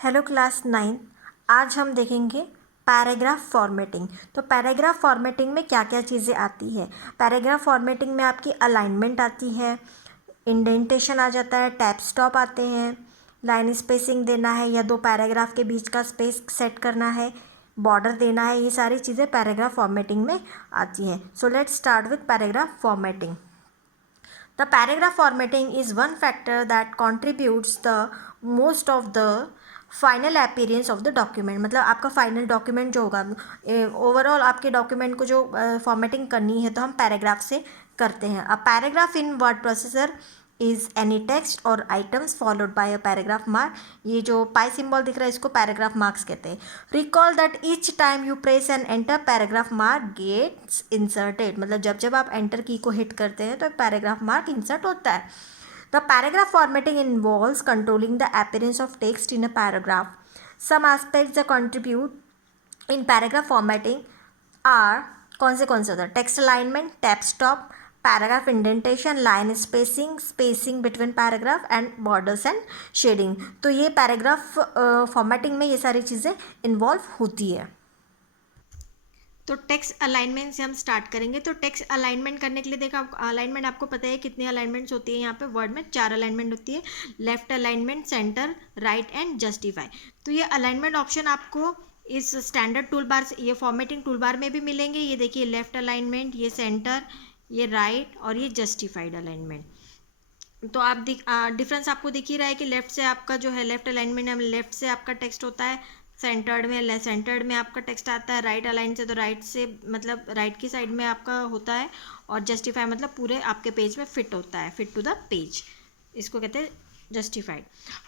Hello class 9। आज हम देखेंगे पैराग्राफ फॉर्मेटिंग। तो पैराग्राफ फॉर्मेटिंग में क्या क्या चीज़ें आती है। पैराग्राफ फॉर्मेटिंग में आपकी अलाइनमेंट आती है, इंडेंटेशन आ जाता है, टैब स्टॉप आते हैं, लाइन स्पेसिंग देना है या दो पैराग्राफ के बीच का स्पेस सेट करना है, बॉर्डर देना है, ये सारी चीज़ें पैराग्राफ फॉर्मेटिंग में आती हैं। So let's start with paragraph formatting. The paragraph formatting is one factor that contributes the most of the final appearance of the document. मतलब आपका फाइनल डॉक्यूमेंट जो होगा, ओवरऑल आपके डॉक्यूमेंट को जो फॉर्मेटिंग करनी है तो हम पैराग्राफ से करते हैं. A paragraph in word processor is any text और items followed by a paragraph mark. ये जो पाई सिंबल दिख रहा है इसको पैराग्राफ मार्क्स कहते हैं. Recall that each time you press and enter paragraph mark gets inserted. मतलब जब जब आप एंटर की को हिट करते हैं तो पैराग्राफ मार्क इंसर्ट होता है. The paragraph formatting involves controlling the appearance of text in a paragraph. Some aspects that contribute in paragraph formatting are कौन से होता है? Text alignment, tab stop, paragraph indentation, line spacing, spacing between paragraph and borders and shading. तो ये paragraph formatting में ये सारी चीज़ें इन्वॉल्व होती है. तो टेक्स्ट अलाइनमेंट से हम स्टार्ट करेंगे. तो टेक्स्ट अलाइनमेंट करने के लिए देखा, अलाइनमेंट आपको पता है कितनी अलाइनमेंट्स होती है. यहाँ पे वर्ड में 4 अलाइनमेंट होती है. Left alignment, centre, right and justify. तो ये अलाइनमेंट ऑप्शन आपको इस स्टैंडर्ड टूल बार से, ये फॉर्मेटिंग टूल बार में भी मिलेंगे. ये देखिए लेफ्ट अलाइनमेंट, ये सेंटर, ये राइट और ये जस्टिफाइड अलाइनमेंट. तो आप डिफरेंस आपको दिख ही रहा है कि लेफ्ट से आपका जो है लेफ्ट अलाइनमेंट है, लेफ्ट से आपका टेक्स्ट होता है, सेंटर्ड में आपका टेक्स्ट आता है, राइट अलाइन से तो राइट से मतलब राइट की साइड में आपका होता है, और जस्टिफाई मतलब पूरे आपके पेज में फिट होता है, फिट टू द पेज, इसको कहते हैं justified.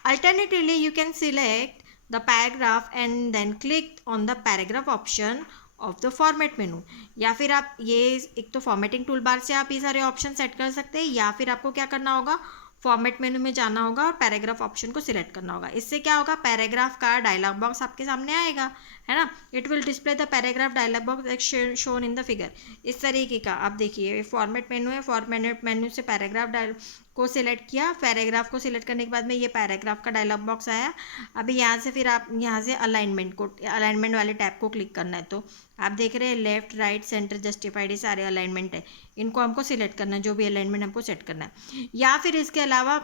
Alternatively you can select the paragraph and then click on the paragraph option of the format menu. या फिर आप ये एक तो फॉर्मेटिंग टूल बार से आप ये सारे ऑप्शन सेट कर सकते हैं, या फिर आपको क्या करना होगा, फॉर्मेट मेनू में जाना होगा और पैराग्राफ ऑप्शन को सिलेक्ट करना होगा. इससे क्या होगा, पैराग्राफ का डायलॉग बॉक्स आपके सामने आएगा, है ना. It will display the paragraph dialog box shown in the figure. इस तरीके का आप देखिए फॉर्मेट मेनू है, फॉर्मेट मेनू से पैराग्राफ को सिलेक्ट किया. पैराग्राफ को सिलेक्ट करने के बाद में ये पैराग्राफ का डायलॉग बॉक्स आया. अभी यहाँ से फिर आप यहाँ से अलाइनमेंट वाले टैब को क्लिक करना है. तो आप देख रहे हैं लेफ्ट, राइट, सेंटर, जस्टिफाइड, ये सारे अलाइनमेंट है. इनको हमको सिलेक्ट करना है, जो भी अलाइनमेंट हमको सेट करना है. या फिर इसके अलावा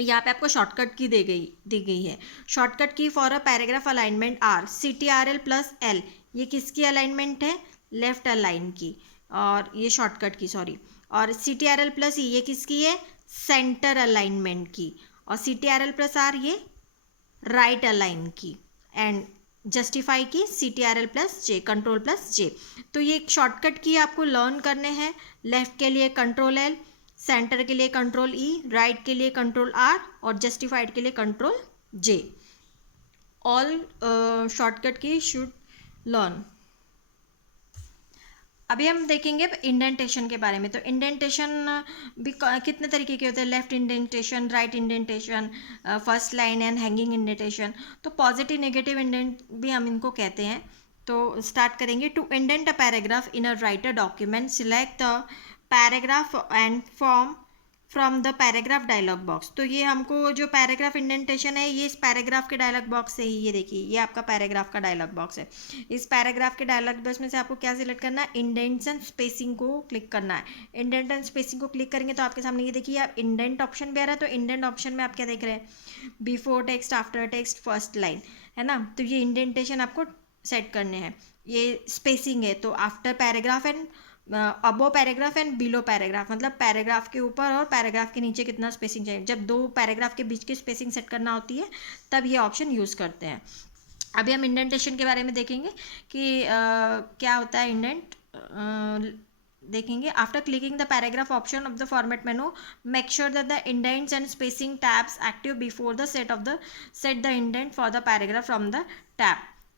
यहाँ पे आपको शॉर्टकट की दी गई है. शॉर्टकट की for a paragraph alignment are CTRL+L. ये किसकी अलाइनमेंट है, लेफ्ट अलाइन की, और ये शॉर्टकट की सॉरी. और CTRL+E ये किसकी है, सेंटर अलाइनमेंट की. और CTRL+R ये राइट अलाइन की. एंड जस्टिफाई की CTRL+J, Ctrl+J. तो ये शॉर्टकट की आपको लर्न करने हैं. लेफ्ट के लिए Ctrl+L, सेंटर के लिए Ctrl+E, राइट के लिए Ctrl+R और जस्टिफाइड के लिए Ctrl+J. ऑल शॉर्टकट की शुड लर्न. अभी हम देखेंगे इंडेंटेशन के बारे में. तो इंडेंटेशन भी कितने तरीके के होते हैं, left indentation, right indentation, first line and hanging indentation. तो पॉजिटिव नेगेटिव इंडेंट भी हम इनको कहते हैं. तो स्टार्ट करेंगे. To indent a paragraph in a Writer document, select the paragraph and from the paragraph dialog box. तो ये हमको जो पैराग्राफ इंडेंटेशन है ये इस पैराग्राफ के डायलॉग बॉक्स से ही, ये देखिए ये आपका पैराग्राफ का डायलॉग बॉक्स है. इस पैराग्राफ के डायलॉग बॉक्स में से आपको क्या सिलेक्ट करना है, इंडेंट्स एंड स्पेसिंग को क्लिक करना है. इंडेंट एंड स्पेसिंग को क्लिक करेंगे तो आपके सामने ये देखिए आप इंडेंट ऑप्शन भी आ रहा है. तो इंडेंट ऑप्शन में आप क्या देख रहे हैं, before text, after text, first line, है ना. तो ये इंडेंटेशन आपको सेट करने हैं. ये स्पेसिंग है, तो after paragraph and above paragraph and below paragraph, मतलब पैराग्राफ के ऊपर और पैराग्राफ के नीचे कितना स्पेसिंग चाहिए. जब दो पैराग्राफ के बीच की स्पेसिंग सेट करना होती है तब ये ऑप्शन यूज़ करते हैं. अभी हम इंडेंटेशन के बारे में देखेंगे कि क्या होता है इंडेंट. देखेंगे. After clicking the paragraph option of the format menu, make sure that the indents and spacing tabs active before the set the indent for the paragraph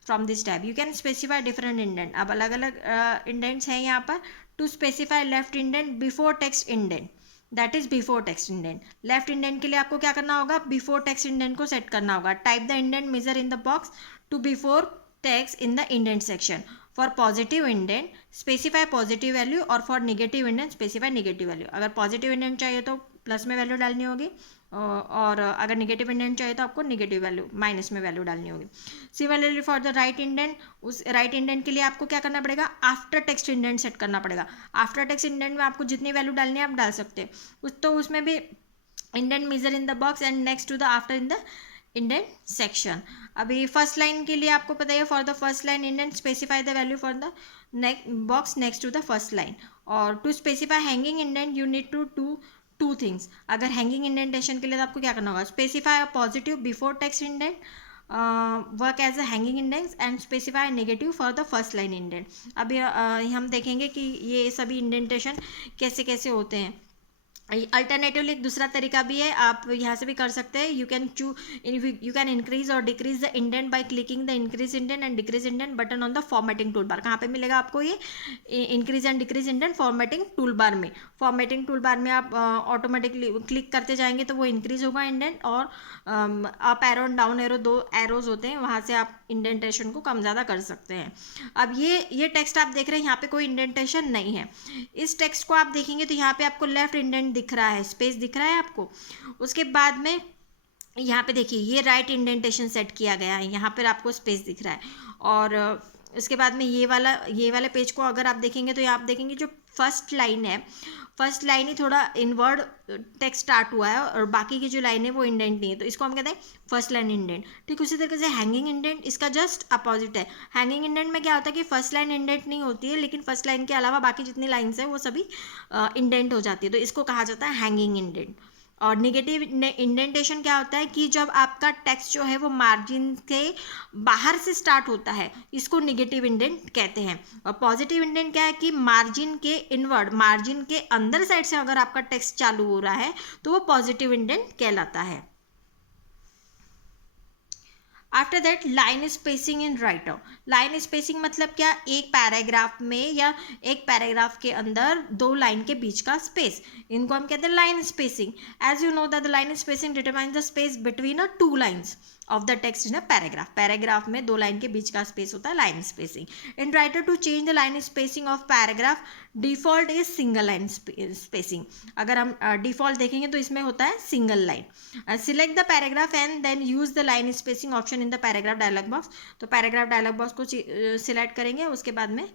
from this tab. You can specify different indent. अब अलग अलग indents हैं यहाँ पर. To specify left indent before text indent, that is before text indent. Left indent के लिए आपको क्या करना होगा, बिफोर टेक्स्ट इंडेंट को सेट करना होगा. Type the indent measure in the box to before text in the indent section. For positive indent specify positive value, और for negative indent specify negative value. अगर पॉजिटिव इंडेंट चाहिए तो plus में value डालनी होगी, और अगर नेगेटिव इंडेंट चाहिए तो आपको नेगेटिव वैल्यू माइनस में वैल्यू डालनी होगी। Similarly for the right indent, उस राइट इंडेंट के लिए आपको क्या करना पड़ेगा, आफ्टर टेक्स्ट इंडेंट सेट करना पड़ेगा। आफ्टर टेक्स्ट इंडेंट में आपको जितनी वैल्यू डालनी है आप डाल सकते हैं। तो उसमें भी indent measure in the box and next to the after in the indent section. अभी फर्स्ट लाइन के लिए आपको पता है, for the first line indent specify the value for the box next to the first line. और to specify hanging indent you need to do two things. अगर hanging indentation के लिए तो आपको क्या करना होगा, specify a positive before text indent work as a hanging indents and specify negative for the first line indent. अभी हम देखेंगे कि ये सभी इंडेंटेशन कैसे कैसे होते हैं। अल्टरनेटिवली एक दूसरा तरीका भी है, आप यहाँ से भी कर सकते हैं। यू कैन इंक्रीज और decrease the indent by clicking the increase indent and decrease indent button on the formatting tool bar. कहाँ पे मिलेगा आपको ये increase and decrease indent, formatting tool bar में। फॉर्मेटिंग टूल बार में आप ऑटोमेटिकली क्लिक करते जाएंगे तो वो इंक्रीज होगा इंडेंट, और अप एरो डाउन एरो, दो एरोज होते हैं, वहाँ से आप इंडेंटेशन को कम ज़्यादा कर सकते हैं। अब ये टेक्स्ट आप देख रहे हैं, यहाँ पे कोई इंडेंटेशन नहीं है। इस टेक्स्ट को आप देखेंगे तो यहाँ पे आपको लेफ्ट इंडेंट दिख रहा है, स्पेस दिख रहा है आपको। उसके बाद में यहाँ पे देखिए ये राइट इंडेंटेशन सेट किया गया है, यहाँ पर आपको स्पेस दिख रहा है। और उसके बाद में ये वाला पेज को अगर आप देखेंगे तो यहाँ आप देखेंगे जो फर्स्ट लाइन है, फर्स्ट लाइन ही थोड़ा इनवर्ड टेक्स्ट स्टार्ट हुआ है और बाकी की जो लाइन है वो इंडेंट नहीं है, तो इसको हम कहते हैं फर्स्ट लाइन इंडेंट। ठीक उसी तरीके से हैंगिंग इंडेंट इसका जस्ट अपोजिट है। हैंगिंग इंडेंट में क्या होता है कि फर्स्ट लाइन इंडेंट नहीं होती है, लेकिन फर्स्ट लाइन के अलावा बाकी जितनी लाइन्स है वो सभी इंडेंट हो जाती है, तो इसको कहा जाता है हैंगिंग इंडेंट। और निगेटिव इंडेंटेशन क्या होता है कि जब आपका टेक्स्ट जो है वो मार्जिन के बाहर से स्टार्ट होता है, इसको निगेटिव इंडेंट कहते हैं। और पॉजिटिव इंडेंट क्या है कि मार्जिन के इनवर्ड, मार्जिन के अंदर साइड से अगर आपका टेक्स्ट चालू हो रहा है तो वो पॉजिटिव इंडेंट कहलाता है। After that line spacing in writer. Line spacing मतलब क्या, एक पैराग्राफ में या एक पैराग्राफ के अंदर दो लाइन के बीच का स्पेस, इनको हम कहते हैं line spacing. As you know that the line spacing determine the space between a two lines of the text in a paragraph. Paragraph में दो लाइन के बीच का स्पेस होता है line spacing. In Writer to change the line spacing of paragraph default is single line spacing. अगर हम default देखेंगे तो इसमें होता है single line. Select the paragraph and then use the line spacing option in the paragraph dialog box. तो paragraph dialog box को select करेंगे, उसके बाद में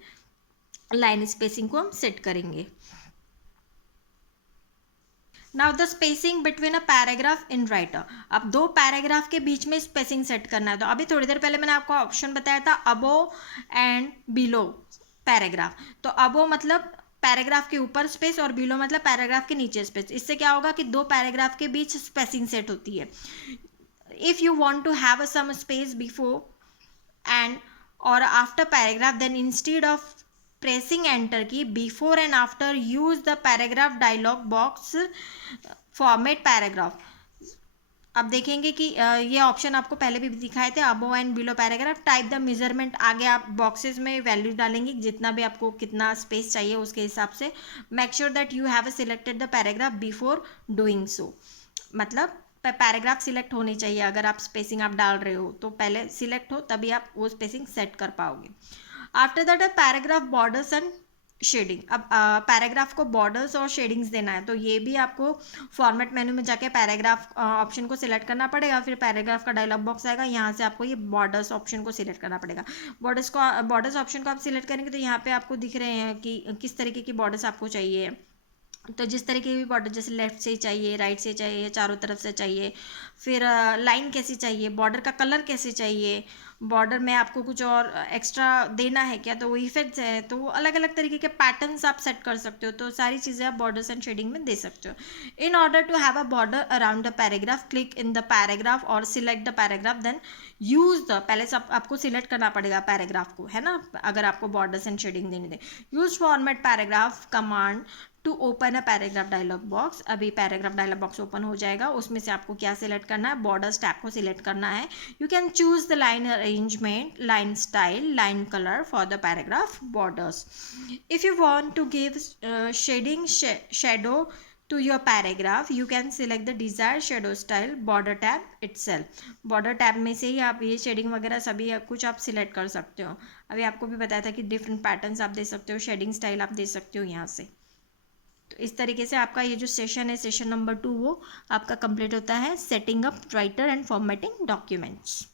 लाइन स्पेसिंग को हम सेट करेंगे। Now the spacing between a paragraph in writer. अब दो पैराग्राफ के बीच में स्पेसिंग सेट करना है, तो अभी थोड़ी देर पहले मैंने आपको ऑप्शन बताया था अबो एंड बिलो पैराग्राफ। तो अबो मतलब पैराग्राफ के ऊपर स्पेस और बिलो मतलब पैराग्राफ के नीचे स्पेस। इससे क्या होगा कि दो पैराग्राफ के बीच स्पेसिंग सेट होती है। If you want to have some space before and और after paragraph, then instead of pressing enter key before and after use the paragraph dialog box format paragraph। अब देखेंगे कि ये ऑप्शन आपको पहले भी दिखाए थे, above and below paragraph. Type the measurement, आगे आप बॉक्सेस में वैल्यू डालेंगे जितना भी आपको कितना स्पेस चाहिए उसके हिसाब से। Make sure that you have selected the paragraph before doing so, मतलब पैराग्राफ सिलेक्ट होनी चाहिए। अगर आप स्पेसिंग आप डाल रहे हो तो पहले सिलेक्ट हो, तभी आप वो स्पेसिंग सेट कर पाओगे। After that paragraph borders and shading. अब पैराग्राफ को बॉर्डर्स और शेडिंग्स देना है, तो ये भी आपको फॉर्मेट मेनू में जाके पैराग्राफ ऑप्शन को सिलेक्ट करना पड़ेगा। फिर पैराग्राफ का डायलॉग बॉक्स आएगा, यहाँ से आपको ये बॉर्डर्स ऑप्शन को सिलेक्ट करना पड़ेगा। बॉर्डर्स ऑप्शन को आप सिलेक्ट करेंगे तो यहाँ पे आपको दिख रहे हैं कि किस तरीके की बॉर्डर्स आपको चाहिए। तो जिस तरीके की बॉर्डर, जैसे लेफ्ट से चाहिए, राइट से चाहिए, चारों तरफ से चाहिए, फिर लाइन कैसी चाहिए, बॉर्डर का कलर कैसे चाहिए, बॉर्डर में आपको कुछ और एक्स्ट्रा देना है क्या, तो वो इफेक्ट्स है, तो वो अलग अलग तरीके के पैटर्न्स आप सेट कर सकते हो। तो सारी चीज़ें आप बॉर्डर्स एंड शेडिंग में दे सकते हो। In order to have a border around the paragraph, click in the paragraph और select the paragraph, then use the, पहले से आपको सिलेक्ट करना पड़ेगा पैराग्राफ को, है ना, अगर आपको बॉर्डर्स एंड शेडिंग देनी दे। Use format paragraph command to open a paragraph dialog box. अभी पैराग्राफ डायलॉग बॉक्स ओपन हो जाएगा, उसमें से आपको क्या सिलेक्ट करना है, बॉर्डर्स टैब को सिलेक्ट करना है। You can choose the line arrangement, line style, line colour for the paragraph borders. If you want to give shading shadow to your paragraph, you can select the desired shadow style border tab itself। border tab में से ही आप ये shading वगैरह सभी कुछ आप select कर सकते हो। अभी आपको भी बताया था कि डिफरेंट पैटर्न्स आप दे सकते हो, शेडिंग स्टाइल आप दे सकते हो यहाँ से। तो इस तरीके से आपका ये जो सेशन है, सेशन नंबर 2, वो आपका कंप्लीट होता है, setting up writer and formatting documents.